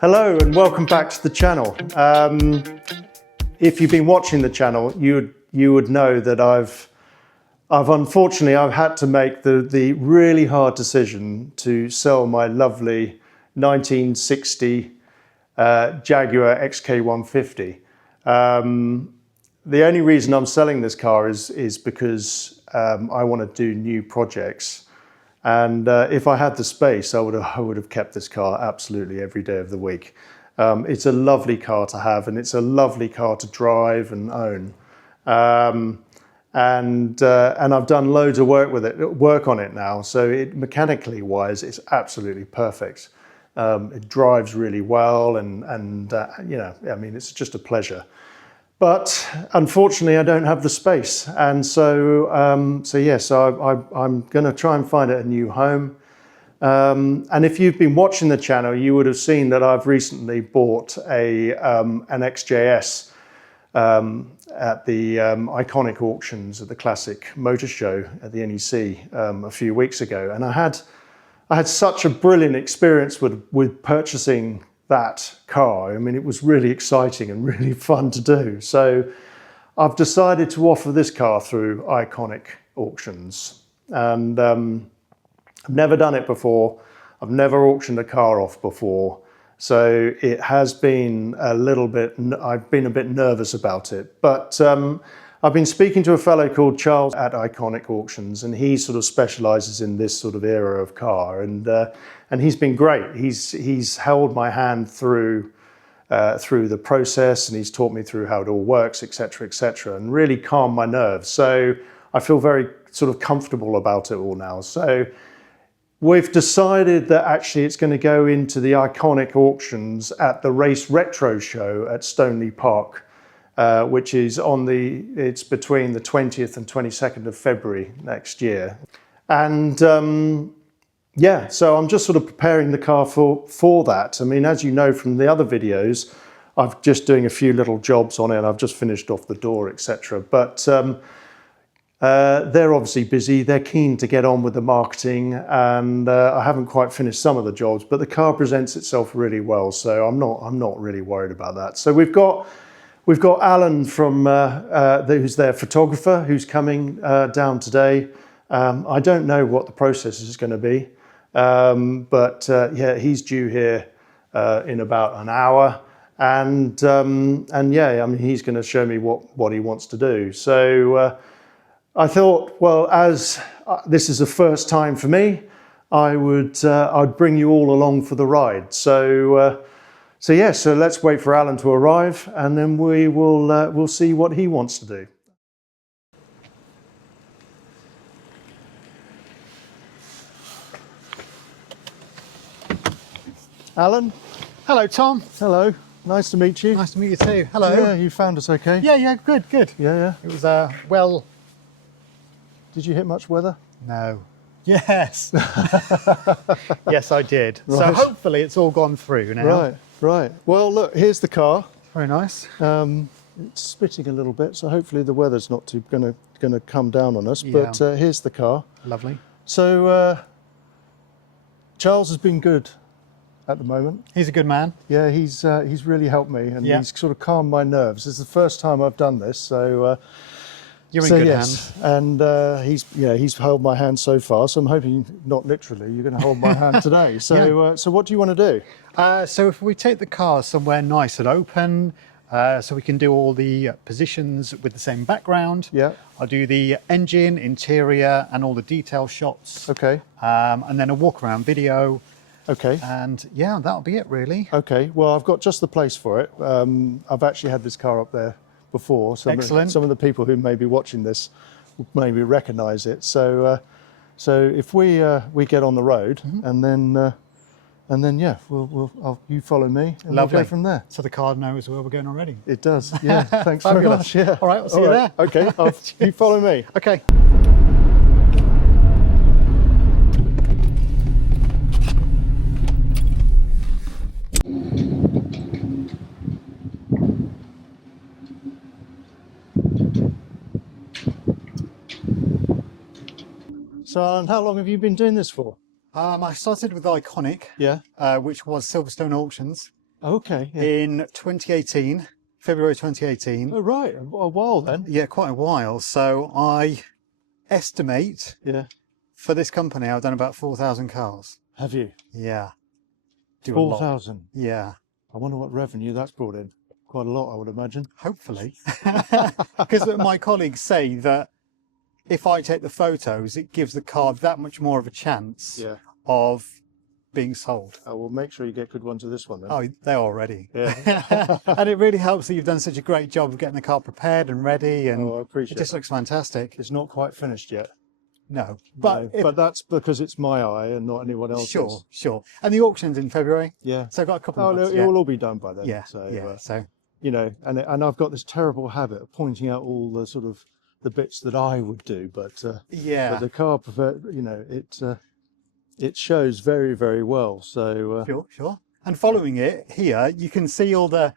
Hello and welcome back to the channel. If you've been watching the channel, you would know that I've unfortunately had to make the really hard decision to sell my lovely 1960 Jaguar XK150. The only reason I'm selling this car is because I want to do new projects. And if I had the space, I would have kept this car absolutely every day of the week. It's a lovely car to have, and it's a lovely car to drive and own. And I've done loads of work on it now. So mechanically wise, it's absolutely perfect. It drives really well, and you know, I mean, it's just a pleasure. But unfortunately, I don't have the space, and so yes, I'm going to try and find it a new home. And if you've been watching the channel, you would have seen that I've recently bought an XJS at the iconic auctions at the Classic Motor Show at the NEC a few weeks ago, and I had such a brilliant experience with purchasing that car. I mean, it was really exciting and really fun to do. So I've decided to offer this car through iconic auctions, and I've never done it before. I've never auctioned a car off before. So it has been a little bit, I've been a bit nervous about it, but I've been speaking to a fellow called Charles at Iconic Auctions, and he sort of specializes in this sort of era of car, and he's been great. He's held my hand through the process, and he's taught me through how it all works, etc., and really calmed my nerves. So I feel very sort of comfortable about it all now. So we've decided that actually it's going to go into the Iconic Auctions at the Race Retro Show at Stoneleigh Park, which is it's between the 20th and 22nd of February next year. And yeah, so I'm just sort of preparing the car for that. I mean, as you know from the other videos, I'm just doing a few little jobs on it, and I've just finished off the door, etc. But they're obviously busy. They're keen to get on with the marketing, and I haven't quite finished some of the jobs, but the car presents itself really well, so I'm not really worried about that. So we've got Alan from who's their photographer, who's coming down today. I don't know what the process is going to be, but yeah, he's due here in about an hour, and yeah, I mean, he's going to show me what he wants to do. So I thought, well, as this is the first time for me, I'd bring you all along for the ride. So yeah, so let's wait for Alan to arrive, and then we'll see what he wants to do. Alan? Hello, Tom. Hello. Nice to meet you. Nice to meet you too. Hello. Yeah, you found us okay? Yeah, good. Yeah. It was, well... Did you hit much weather? No. Yes. Yes, I did. Right. So hopefully it's all gone through now. Right. Well, look, here's the car. Very nice. It's spitting a little bit, so hopefully the weather's not too gonna come down on us. Yeah. But here's the car. Lovely. So Charles has been good at the moment. He's a good man. Yeah, he's really helped me, and Yeah. he's sort of calmed my nerves. It's the first time I've done this, so You're in good hands. And he's held my hand so far. So I'm hoping, not literally, you're going to hold my hand today. So Yeah. so what do you want to do? So if we take the car somewhere nice and open, so we can do all the positions with the same background. Yeah. I'll do the engine, interior, and all the detail shots. Okay. And then a walk around video. Okay. And yeah, that'll be it really. Okay. Well, I've got just the place for it. I've actually had this car up there before. Excellent. Some of the people who may be watching this will maybe recognise it. So if we get on the road, and then yeah, you follow me, and Lovely. we'll go from there. So the car knows where we're going already. It does. Yeah. Thanks very much. Yeah. All right, we'll see you there. Okay. You follow me. Okay. So, Alan, how long have you been doing this for? I started with Iconic, Yeah. which was Silverstone Auctions Okay. Yeah. in 2018, February 2018. Oh, right. A while then. Yeah, quite a while. So I estimate Yeah. for this company, I've done about 4,000 cars. Have you? Yeah. Do a lot. 4,000. Yeah. I wonder what revenue that's brought in. Quite a lot, I would imagine. Hopefully. Because my colleagues say that if I take the photos, it gives the car that much more of a chance Yeah. of being sold. I will make sure you get good ones of this one then. Oh, they're already. Yeah. And it really helps that you've done such a great job of getting the car prepared and ready, and Oh, I appreciate it just looks fantastic. It's not quite finished yet. No, but No, but that's because it's my eye and not anyone else's. sure, sure. And the auction's in February, Yeah. so I've got a couple Oh, of months. it will all be done by then. Yeah, So, yeah. So you know, and I've got this terrible habit of pointing out all the sort of the bits that I would do, but yeah, but the car, you know, it shows very, very well. So sure, sure. And following it here, you can see all the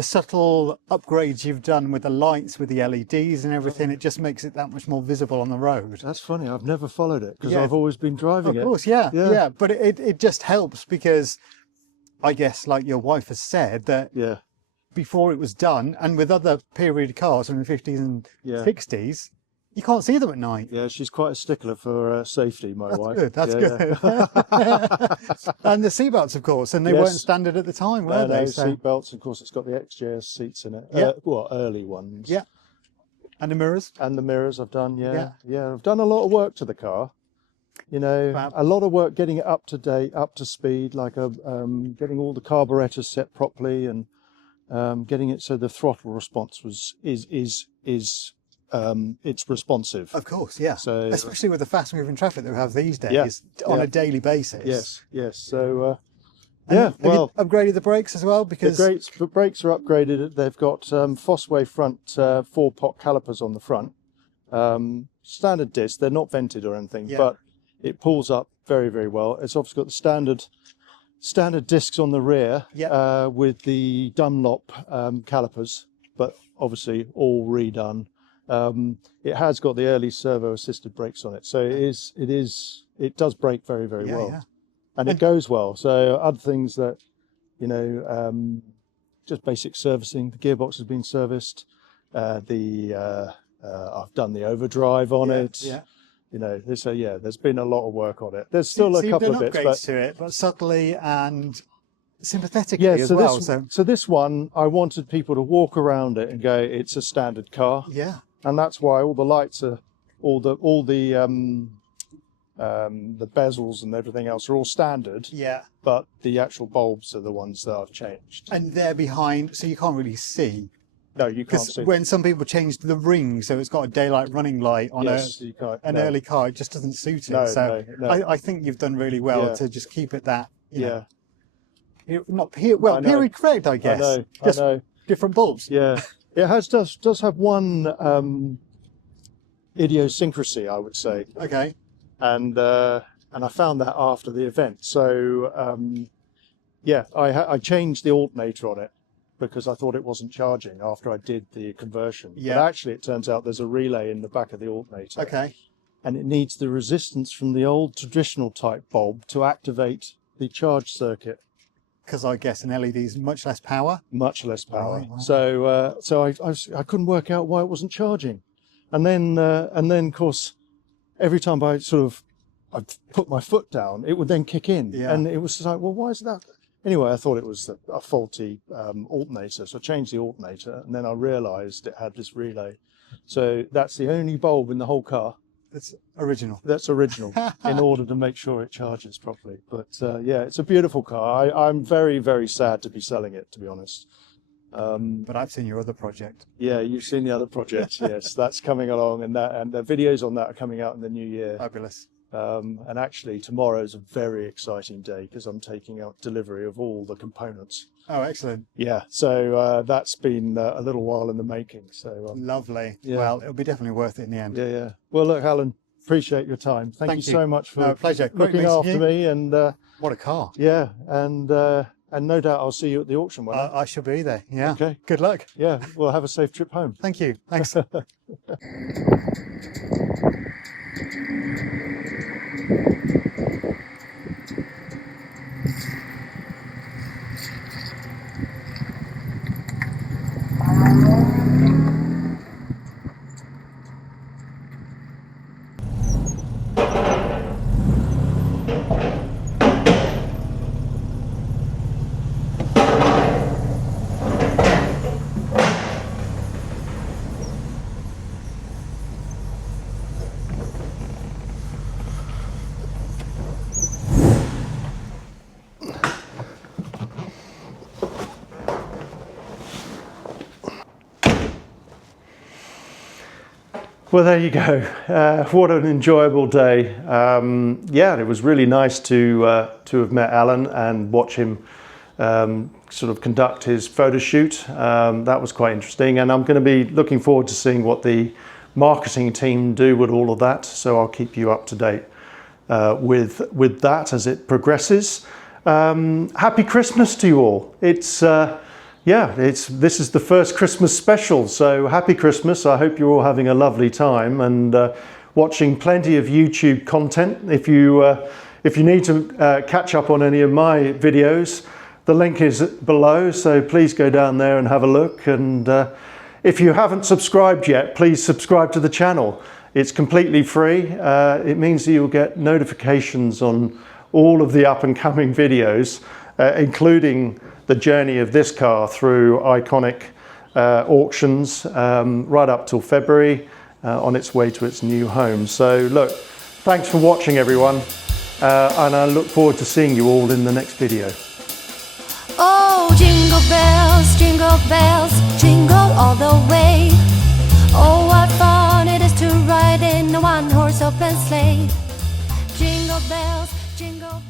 subtle upgrades you've done with the lights, with the LEDs and everything. It just makes it that much more visible on the road. that's funny. I've never followed it because Yeah. I've always been driving Of it. course, yeah, Yeah. yeah. But it just helps because I guess, like your wife has said, that Yeah. before it was done, and with other period cars from the 50s and Yeah. 60s, you can't see them at night. Yeah, she's quite a stickler for safety, my That's wife. good, that's Yeah, good. yeah. And the seatbelts, of course, and they Yes. weren't standard at the time, were they? No, So, seat belts. Of course, it's got the XJS seats in it. Yeah. Well, early ones. yeah. And the mirrors? And the mirrors I've done. Yeah. Yeah. Yeah. I've done a lot of work to the car. You know, Fab. a lot of work getting it up to date, up to speed, like getting all the carburetors set properly and getting it so the throttle response is it's responsive. Of course, yeah. So Especially with the fast-moving traffic that we have these days Yeah. on Yeah. a daily basis. Yes. Yes. So And yeah. have you Well. upgraded the brakes as well? Because The brakes are upgraded. They've got Fosway front 4-pot calipers on the front. Standard disc. They're not vented or anything, Yeah. but it pulls up very, very well. It's obviously got the standard discs on the rear Yeah. with the Dunlop calipers, but obviously all redone. It has got the early servo assisted brakes on it, so it does brake very, very Yeah, well. yeah. And it goes well. So other things that, you know, just basic servicing. The gearbox has been serviced. I've done the overdrive on it. Yeah. You know, there's been a lot of work on it. There's still So a couple you've of done bits, upgrades but to it, but subtly and sympathetically yeah. as So well. this one, I wanted people to walk around it and go, it's a standard car, Yeah. and that's why all the lights are, all the bezels and everything else are all standard, Yeah. but the actual bulbs are the ones that I've changed. And they're behind, so you can't really see. No, you can't Because see. when some people changed the ring, so it's got a daylight running light on Yes, you can't. an No. early car, it just doesn't suit it. No, So no. I think you've done really well Yeah. to just keep it that, you Yeah, know, not well, I know. period correct, I guess. I Just know. different bulbs. Yeah, it does have one idiosyncrasy, I would say, Okay. and I found that after the event. So yeah, I changed the alternator on it because I thought it wasn't charging after I did the conversion. Yeah. But actually, it turns out there's a relay in the back of the alternator. Okay. And it needs the resistance from the old traditional type bulb to activate the charge circuit. Because I guess an LED is much less power. Much less power. Right. So I couldn't work out why it wasn't charging, and then of course, every time I put my foot down, it would then kick in, Yeah. and it was just like, well, why is that? Anyway, I thought it was a faulty alternator, so I changed the alternator, and then I realised it had this relay. So that's the only bulb in the whole car That's original. that's original in order to make sure it charges properly. But yeah, it's a beautiful car. I'm very, very sad to be selling it, to be honest. But I've seen your other project. Yeah, you've seen the other project. Yes, that's coming along, and the videos on that are coming out in the new year. Fabulous. And actually, tomorrow's a very exciting day because I'm taking out delivery of all the components. Oh, excellent. Yeah, so that's been a little while in the making. So Lovely. Yeah. Well, it'll be definitely worth it in the end. yeah, yeah. Well, look, Alan, appreciate your time. Thank you so much for No, pleasure. Great looking meeting after you. me, and What a car. yeah, and no doubt I'll see you at the auction one. I shall be there. Yeah. Okay. Good luck. Yeah, we'll have a safe trip home. Thank you. Thanks. Well, there you go. What an enjoyable day. Yeah, it was really nice to have met Alan and watch him sort of conduct his photo shoot. That was quite interesting, and I'm going to be looking forward to seeing what the marketing team do with all of that. So I'll keep you up to date with that as it progresses. Happy Christmas to you all. It's this is the first Christmas special, so happy Christmas. I hope you're all having a lovely time and watching plenty of YouTube content. If you need to catch up on any of my videos, the link is below, so please go down there and have a look. And if you haven't subscribed yet, please subscribe to the channel. It's completely free. It means that you'll get notifications on all of the up and coming videos, including the journey of this car through iconic auctions right up till February on its way to its new home. So look, thanks for watching everyone, and I look forward to seeing you all in the next video. Oh, jingle bells, jingle all the way. Oh, what fun it is to ride in a one-horse open sleigh. Jingle bells, jingle bells.